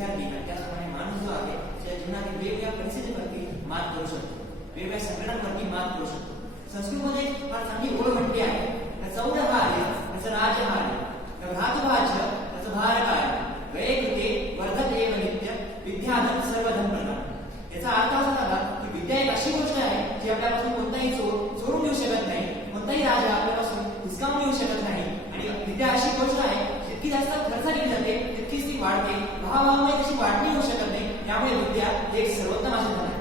विद्यार्थी आणि त्याचप्रमाणे माणूस जो आहे त्या जीवनातील वेगवेगळ्या परिस्थितीवरती मात करू शकतो, वेगवेगळ्या संकटांवरती मात करू शकतो. संस्कृतमध्ये फार चांगली ओळ म्हटली आहे, चौड हा आहे त्याचं राज हा आहे, भ्रातृभाज्य त्याचं भार काय, गये कृते वर्धत एव नित्य विद्याधन सर्वधन प्रदान. याचा अर्थ असा झाला की विद्या एक अशी गोष्ट आहे जी आपल्यापासून कोणताही चोरून घेऊ शकत नाही, कोणताही राजा आपल्यापासून हिसकावून घेऊ शकत नाही. आणि विद्या अशी गोष्ट आहे जितकी जास्त खर्च केली जाते तितकीच ती वाढते, भावाभावामुळे तशी वाढणी होऊ शकत नाही. त्यामुळे विद्या हे एक सर्वोत्तम असे धन आहे.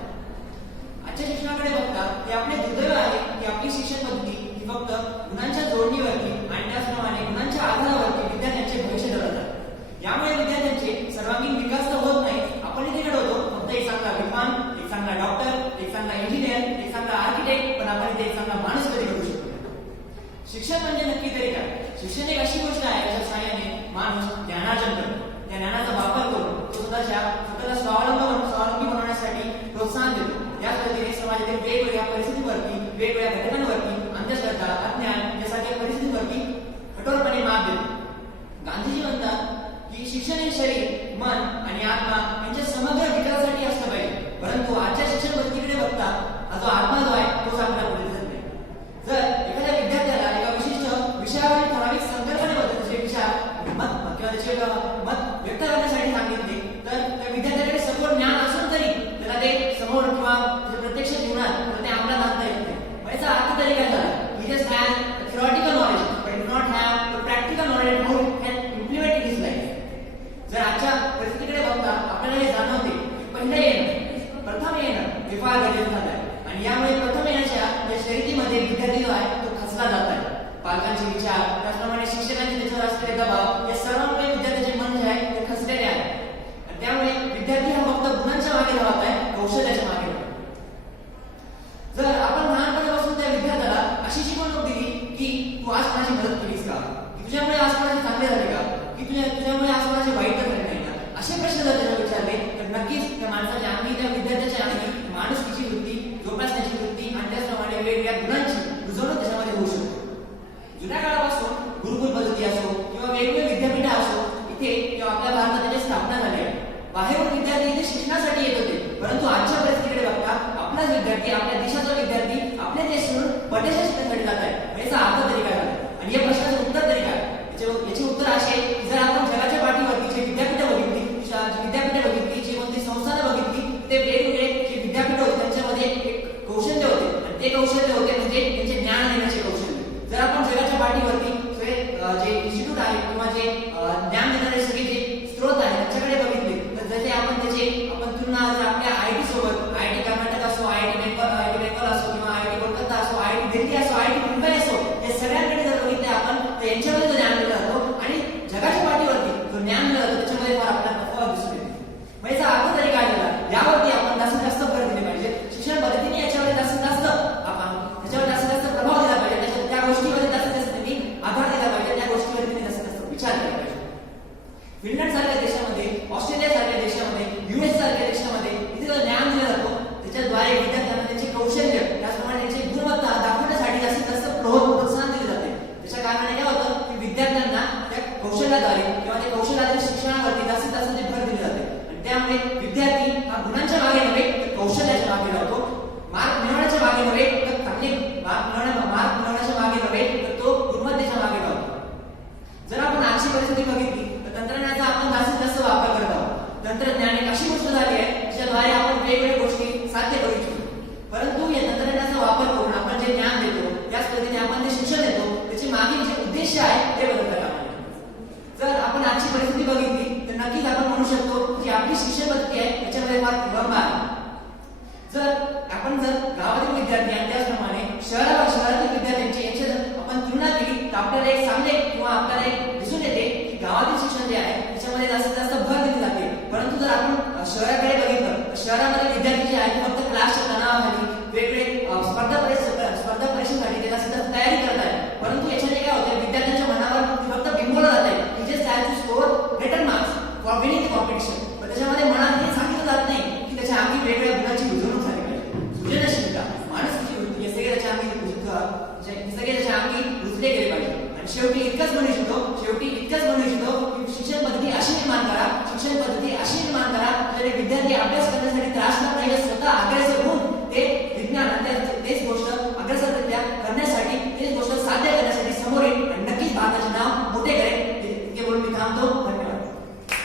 आजच्या शिक्षणाकडे बघता हे आपले दुर्दैव आहे की आपली शिक्षण पद्धती ही फक्त गुणांच्या जोडणीवरती आणि त्याचप्रमाणे गुणांच्या आधारावरती विद्यार्थ्यांचे भविष्य ठरवतात. यामुळे विद्यार्थ्यांचे सर्वांगीण विकास तर होत नाही. आपण इथे घडवतो फक्त एक चांगला विद्वान, एक चांगला डॉक्टर, एक चांगला इंजिनियर, एक चांगला आर्किटेक्ट, पण आपण इथे एक चांगला माणूस कधी घडू शकतो. शिक्षण म्हणजे नक्की तरी काय? शिक्षण एक अशी गोष्ट आहे ज्याच्या सहाय्याने माणूस ज्ञानार्जन करतो, त्या ज्ञानाचा वापर करून तो स्वतःला स्वावलंबी बनवण्यासाठी प्रोत्साहन देतो. याच पद्धतीने समाजातील वेगवेगळ्या परिस्थितीवरती, वेगवेगळ्या घटनांवरती, अंधश्रद्धा, अज्ञान यासारख्या परिस्थितीवरती कठोरपणे मात देतो. गांधीजी म्हणतात की शिक्षण हे शरीर, मन आणि आत्मा यांच्या समग्र विकासासाठी असलं पाहिजे. परंतु आजच्या शिक्षण पद्धतीकडे बघता हा जो आत्मा जो आहे तोच आपल्याला पुढे दिसत नाही. जर एखाद्या विद्यार्थ्याला एका विशिष्ट विषयावर ठराविक संकल्पनेबद्दल त्याचे विचार मत किंवा त्याचे मत व्यक्त करण्यासाठी सांगितले तर त्या विद्यार्थ्याकडे सखोल ज्ञान असून तरी त्याला ते समोर किंवा प्रत्यक्ष जीवनात ते अंमलात आणता येत नाही. याचा अर्थ तरी काय झाला? He just has theoretical knowledge but do not have the practical knowledge how he can implement in his life. जर आजच्या परिस्थितीकडे बघता आपल्याला हे जाणवते की पहिले येणं, प्रथम येणं हे फार गरजेचं झालं आहे. आणि यामुळे प्रथम येण्याच्या या शर्यतीमध्ये विद्यार्थी जो आहे तो खचला जात आहे. पालकांचे विचार, त्याचप्रमाणे शिक्षकांचे त्याच्यावर असलेले दबाव या सर्वांमुळे विद्यार्थ्याचे मन जे आहे ते खचलेले आहे. आणि त्यामुळे विद्यार्थी हा फक्त गुणांच्या मागे धावत आहे, कौशल्याच्या मागे. जर आपण लहानपणापासून त्या विद्यार्थ्याला अशी शिकवणूक दिली की तू आज कोणाची मदत केलीस का, की तुझ्यामुळे आज कोणाचे चांगले झाले का, की तुझ्यामुळे आज कोणाचे वाईट झाले नाही का, असे प्रश्न जर त्याला विचारले तर नक्कीच त्या माणसाच्या अंगी, त्या विद्यार्थ्याच्या अंगी माणुसकीची वृत्ती, जोपासण्याची वृत्ती आणि त्याचप्रमाणे वेगवेगळ्या गुणांची रुजवणूक त्याच्यामध्ये होऊ शकते. जुन्या काळापासून गुरुकुल पद्धती असो किंवा वेगवेगळे विद्यापीठ असो, इथे किंवा आपल्या भारतात त्याची स्थापना झाली आहे. बाहेरून विद्यार्थी इथे शिक्षणासाठी येत होते, परंतु आजच्या परिस्थितीकडे बघता आपलाच विद्यार्थी, आपल्या देशाचा विद्यार्थी आपले देश सोडून परदेशात शिक्षणासाठी जात आहे. याचा अर्थ तरी काय झाला? आणि या प्रश्नाचं उत्तर तरी काय? याचे उत्तर असे की जर आपण जगाच्या पाठीवरती जे विद्यापीठं बघितली, जे कोणती संस्थानं बघितली, ते वेगवेगळे जे विद्यापीठ होते त्यांच्यामध्ये एक कौशल्य होते आणि ते कौशल्य होते म्हणजे त्यांचे ज्ञान देण्याचे कौशल्य. जर आपण जगाच्या पाठीवरती जे इन्स्टिट्यूट आहे किंवा जे ज्ञान देणारे सगळे जे स्त्रोत आहेत त्यांच्याकडे बघितले तर जसे आपण तुलना जर आपल्या आयटी सोबत, आयटी कर्नाटक असो, आयटी बेंगॉल असो किंवा आयटी कोलकाता असो, आयटी दिल्ली असो, आयटी मुंबई असो, या सगळ्यांकडे जर बघितले आपण तर यांच्यामध्ये जो ज्ञान दिला जातो आणि जगाच्या पाठीवरती जो ज्ञान दिला जातो त्याच्यामध्ये फार आपल्याला तफावत दिसून येते. मग याचा अर्थ तरी काय झाला? यावरती आपण जास्तीत जास्त भर दिले पाहिजे. शिक्षण पद्धतीने याच्यावर जास्तीत जास्त आपण त्याच्यावर जास्तीत जास्त प्रभाव दिला पाहिजे, त्या गोष्टीमध्ये जास्तीत जास्त त्यांनी आधार दिला पाहिजे, त्या गोष्टीवर त्यांनी जास्तीत जास्त विचार केला पाहिजे. फिनलंड सारख्या देशामध्ये, ऑस्ट्रेलिया सारख्या देशामध्ये, US सारख्या देशामध्ये इथे जो ज्ञान दिलं जातो त्याच्याद्वारे विद्यार्थ्यांना त्यांचे कौशल्य, त्याचप्रमाणे त्यांची गुणवत्ता दाखवण्यासाठी जास्तीत जास्त प्रोत्साहन दिले जाते. त्याच्या कारणाने काय होतं की विद्यार्थ्यांना त्या कौशल्याद्वारे किंवा त्या कौशल्याच्या शिक्षणावरती जास्तीत जास्त भर दिले जाते. आणि त्यामुळे विद्यार्थी हा गुणांच्या मागे नव्हे तर कौशल्याच्या मागे राहतो. मार्क मिळवण्याच्या मागे नव्हे तर चांगले मार्क मिळवण्याच्या मागे नव्हे तर तो गुणवत्तेच्या मागे राहतो. जर आपण आजची परिस्थिती बघितली तर तंत्रज्ञानाचा आपण जास्तीत जास्त वापर करत आहोत. तंत्रज्ञान एक अशी गोष्ट झाली आहे ज्याद्वारे आपण वेगवेगळ्या गोष्टी साध्य करू शकतो. परंतु या तंत्रज्ञानाचा वापर करून आपण जे ज्ञान देतो, त्याच पद्धतीने आपण जे शिक्षण देतो, त्याचे मागील जे उद्देश आहे ते बदलतात. जर आपण आजची परिस्थिती बघितली तर नक्कीच आपण म्हणू शकतो की आपली शिक्षण पद्धती आहे त्याच्यामध्ये फार विलंब आहे. जर गावातील विद्यार्थी आणि त्याचप्रमाणे शहरातील विद्यार्थ्यांची याची आपण तुलना केली तर आपल्याला एक सांगते किंवा आपल्याला एक दिसून येते की गावातील शिक्षण जे आहे त्याच्यामध्ये जास्तीत जास्त भर दिली जाते. परंतु जर आपण शहराकडे बघितलं तर शहरामध्ये विद्यार्थी जे आहेत फक्त क्लासच्या तणावाखाली वेगवेगळे स्पर्धा परीक्षेसाठी ते जास्तीत जास्त तयारी करत आहेत. परंतु याच्याने काय होते, विद्यार्थ्यांच्या मनावर फक्त बिंबवलं जाते की just have to score better marks for winning the competition. पण त्याच्यामध्ये मनात हे सांगितलं जात नाही की त्याच्या अंगी वेगवेगळ्या गुणांची रुजवणूक झाली पाहिजे. सृजनशीलता, मानसिक वृत्ती हे सगळे त्याच्या अंगी रुजले गेले पाहिजे. आणि शेवटी इतकंच म्हणू इच्छितो की शिक्षण पद्धती अशी निर्माण करा, शिक्षण पद्धती